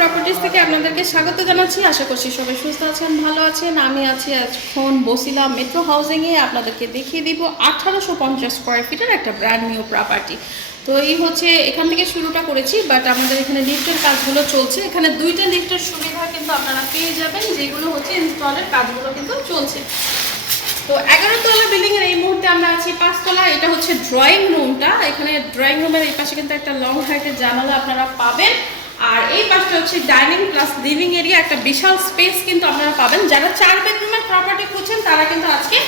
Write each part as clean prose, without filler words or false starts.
Properties থেকে আপনাদেরকে স্বাগত জানাচ্ছি। আশা করছি সবাই সুস্থ আছেন, ভালো আছেন। আমি আছি এখন বসিলা মেট্রো হাউজিংয়ে। আপনাদেরকে দেখিয়ে দিব 1850 স্কোয়ার ফিটের একটা ব্র্যান্ড নিউ প্রপার্টি। তো এই হচ্ছে এখান থেকে শুরুটা করেছি, বাট আমাদের এখানে লিফটের কাজগুলো চলছে। এখানে দুইটা লিফটের সুবিধা কিন্তু আপনারা পেয়ে যাবেন, যেগুলো হচ্ছে ইনস্টলের কাজগুলো কিন্তু চলছে। তো 11 তলা বিল্ডিংয়ের এই মুহূর্তে আমরা আছি 5 তলা। এটা হচ্ছে ড্রয়িং রুমটা। এখানে ড্রয়িং রুমের এই পাশে কিন্তু একটা লং হাইটের জানালা আপনারা পাবেন, আর এই পাশটা হচ্ছে ডাইনিং প্লাস লিভিং এরিয়া, একটা বিশাল স্পেস কিন্তু আপনারা পাবেন। যারা 4 বেডরুমের প্রপার্টি খুঁজছেন তারা কিন্তু আজকে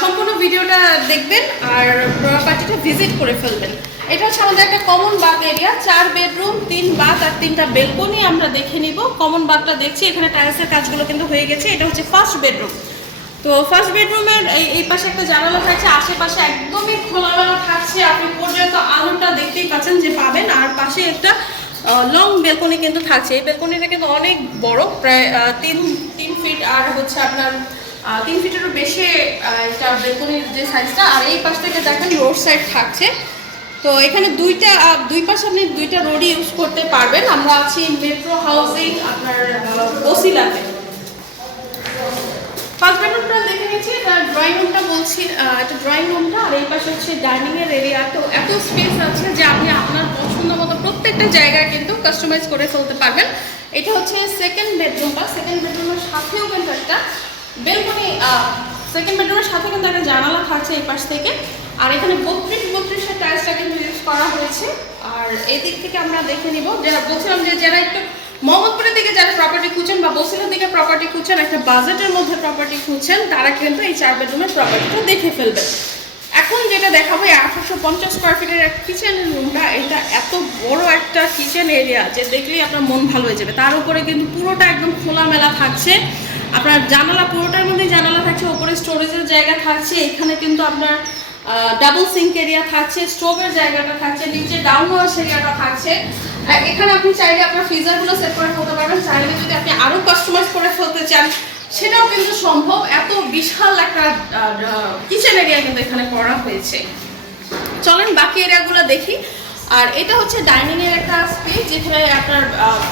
সম্পূর্ণ ভিডিওটা দেখবেন আর প্রপার্টিটা ভিজিট করে ফেলবেন। এটা হচ্ছে আমাদের একটা common bath area, 4 bedroom 3 bath আর 3টা বেলকনি আমরা দেখে নিব। কমন বাথটা দেখছি, এখানে টাইলসের কাজগুলো কিন্তু হয়ে গেছে। এটা হচ্ছে ফার্স্ট বেডরুম। তো ফার্স্ট বেডরুমের এই পাশে একটা জানালা থাকছে, আশেপাশে একদমই খোলামেলা থাকছে। আপনি পর্যন্ত আলোটা দেখতেই পাচ্ছেন যে পাবেন, আর পাশে একটা লং বেলকনি কিন্তু থাকছে। এই বেলকনিটা কিন্তু অনেক বড়, প্রায় 3 ফিট আর হচ্ছে আপনার 3 ফিটেরও বেশি এটা বেলকনির যে সাইজটা। আর এই পাশ থেকে দেখেন রোড সাইড থাকছে। তো এখানে দুই পাশে আপনি দুইটা রোড ইউজ করতে পারবেন। আমরা আছি মেট্রো হাউজিং আপনার বসিলাতে। ফার্স্ট বেডরুমটা দেখে নিচ্ছি, এটা ড্রয়িং রুমটা বলছি, এটা ড্রয়িং রুমটা। আর এই পাশে হচ্ছে ডাইনিংয়ের এরিয়া। তো এত স্পেস আছে যে আপনি আপনার পছন্দ মতো প্রত্যেকটা জায়গায় কিন্তু কাস্টমাইজ করে ফেলতে পারবেন। এটা হচ্ছে সেকেন্ড বেডরুমটা। সেকেন্ড বেডরুমের সাথেও কিন্তু একটা বেলকনি, সেকেন্ড বেডরুমের সাথে কিন্তু একটা জানালা থাকছে এই পাশ থেকে। আর এখানে 32-32 টাইলসটা কিন্তু ইউজ করা হয়েছে। আর এই দিক থেকে আমরা দেখে নিব, যারা বলছিলাম যে যারা একটু মোহাম্মদপুরের দিকে যারা প্রপার্টি খুঁজছেন বা বসিলার দিকে প্রপার্টি খুঁজছেন, একটা বাজেটের মধ্যে প্রপার্টি খুঁজছেন, তারা কিন্তু এই 4 বেডরুমের প্রপার্টিটা দেখে ফেলবেন। এখন যেটা দেখাবো 1850 স্কোয়ার ফিটের এক কিচেন রুমটা। এটা এত বড় একটা কিচেন এরিয়া যে দেখলেই আপনার মন ভালো হয়ে যাবে। তার উপরে কিন্তু পুরোটা একদম খোলামেলা থাকছে। আপনার জানালা পুরোটার মধ্যে জানালা থাকছে, ওপরে স্টোরেজের জায়গা থাকছে। এখানে কিন্তু আপনার ডাবল সিঙ্ক এরিয়া থাকছে, স্টোভের জায়গাটা থাকছে, নিচে ডাউন ওয়াশ এরিয়াটা থাকছে। এখানে আপনি চাইলে আপনার ফ্রিজারগুলো সেট করে ফেলতে পারবেন। চাইলে যদি আপনি আরও কাস্টমাইজ করে ফেলতে চান সেটাও কিন্তু সম্ভব। এত বিশাল একটা কিচেন এরিয়া কিন্তু এখানে করা হয়েছে। চলেন বাকি এরিয়াগুলো দেখি। আর এটা হচ্ছে ডাইনিংয়ের একটা স্পেস, যেখানে আপনার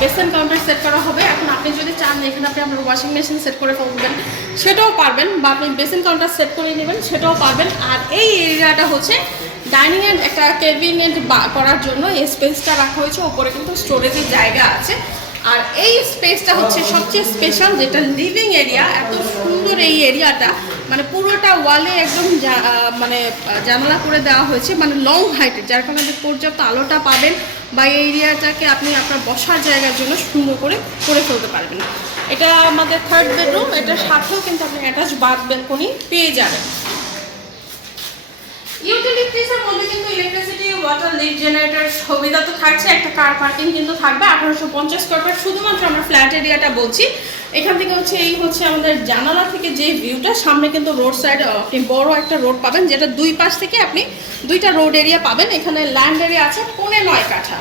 বেসিন কাউন্টার সেট করা হবে। এখন আপনি যদি চান এখানে আপনি আপনার ওয়াশিং মেশিন সেট করে ফেলবেন, সেটাও পারবেন, বা আপনি বেসিন কাউন্টার সেট করে নেবেন, সেটাও পারবেন। আর এই এরিয়াটা হচ্ছে ডাইনিংয়ের একটা ক্যাবিনেট করার জন্য এই স্পেসটা রাখা হয়েছে। ওপরে কিন্তু স্টোরেজের জায়গা আছে। আর এই স্পেসটা হচ্ছে সবচেয়ে স্পেশাল, যেটা লিভিং এরিয়া। এত সুন্দর এই এরিয়াটা, মানে পুরোটা ওয়ালে একদম মানে জানালা করে দেওয়া হয়েছে, মানে লং হাইটের, যার কারণে পর্যাপ্ত আলোটা পাবেন, বা এই এরিয়াটাকে আপনি আপনার বসার জায়গার জন্য সুন্দর করে ফেলতে পারবেন। এটা আমাদের থার্ড বেডরুম। এটার সাথেও কিন্তু আপনি অ্যাটাচ বাথ বেলকনি পেয়ে যাবেন। ইউটিলিটিসের মধ্যে কিন্তু ইলেকট্রিসিটি, ওয়াটার, লিড জেনারেটর সুবিধা তো থাকছে। একটা কার পার্কিং কিন্তু থাকবে। 1850 স্কোয়ার ফিট। শুধুমাত্র আমরা ফ্ল্যাট এরিয়াটা বলছি। এখান থেকে হচ্ছে এই হচ্ছে আমাদের জানালা থেকে যে ভিউটা, সামনে কিন্তু রোড সাইড আপনি বড় একটা রোড পাবেন, যেটা দুই পাশ থেকে আপনি দুইটা রোড এরিয়া পাবেন। এখানে ল্যান্ড এরিয়া আছে 9.5 কাঠা।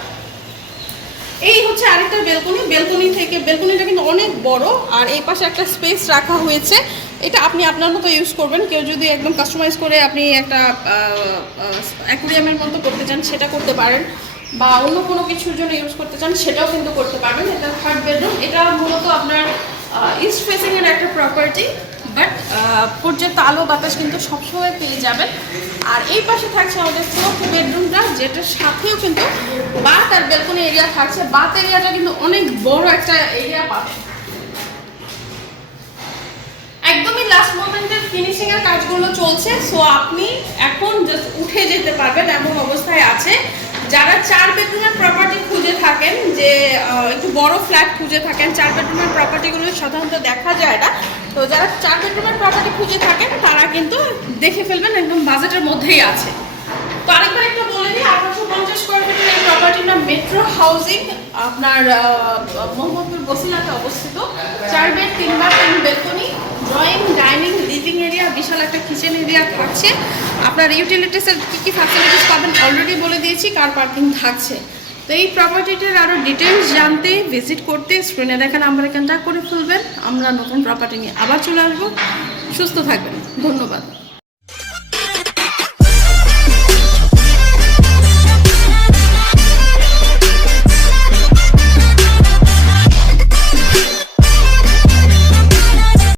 এই হচ্ছে আরেকটা বেলকনি। বেলকনিটা কিন্তু অনেক বড়। আর এই পাশে একটা স্পেস রাখা হয়েছে। এটা আপনি আপনার মতো ইউজ করবেন। কেউ যদি একদম কাস্টমাইজ করে আপনি একটা অ্যাকুরিয়ামের মতো করতে চান সেটা করতে পারেন, বা অন্য কোনো কিছুর জন্য ইউজ করতে চান সেটাও কিন্তু করতে পারবেন। এটা থার্ড বেডরুম। এটা মূলত আপনার ইস্ট ফেসিংয়ের একটা প্রপার্টি, বাট পর্যাপ্ত আলো বাতাস কিন্তু সবসময় পেয়ে যাবেন। আর এই পাশে থাকছে আমাদের ফোর্থ বেডরুমটা, যেটার সাথেও কিন্তু বাথ আর বেলকনি এরিয়া থাকছে। বাথ এরিয়াটা কিন্তু অনেক বড় একটা এরিয়া পাবে। একদমই লাস্ট মোমেন্টের ফিনিশিং এর কাজগুলো চলছে। সো আপনি এখন জাস্ট উঠে যেতে পারবেন এমন অবস্থায় আছে। যারা 4 বেডরুমের প্রপার্টি খুঁজে থাকেন, যে একটু বড় ফ্ল্যাট খুঁজে থাকেন, 4 বেডরুমের প্রপার্টিগুলো সাধারণত দেখা যায় না। তো যারা 4 বেডরুমের প্রপার্টি খুঁজে থাকেন তারা কিন্তু দেখে ফেলবেন, একদম বাজেটের মধ্যেই আছে। তো আরেকবার একটু বলে দিই, 1850 স্কোয়ার ফিটের এই প্রপার্টিটা মেট্রো হাউজিং আপনার মোহাম্মদপুর বসিলাতে অবস্থিত। 4 bed 3 bath 3 balcony, drawing, dining, living area, বিশাল একটা কিচেন এরিয়া থাকছে। আপনার ইউটিলিটিসের কী ফ্যাসিলিটিস পাবেন অলরেডি বলে দিয়েছি, কার পার্কিং থাকছে। তো এই প্রপার্টিটার আরও ডিটেলস জানতে, ভিজিট করতে স্ক্রিনে দেখা নাম্বারে কন্ট্যাক্ট করে ফেলবেন। আমরা নতুন প্রপার্টি নিয়ে আবার চলে আসবো। সুস্থ থাকবেন। ধন্যবাদ।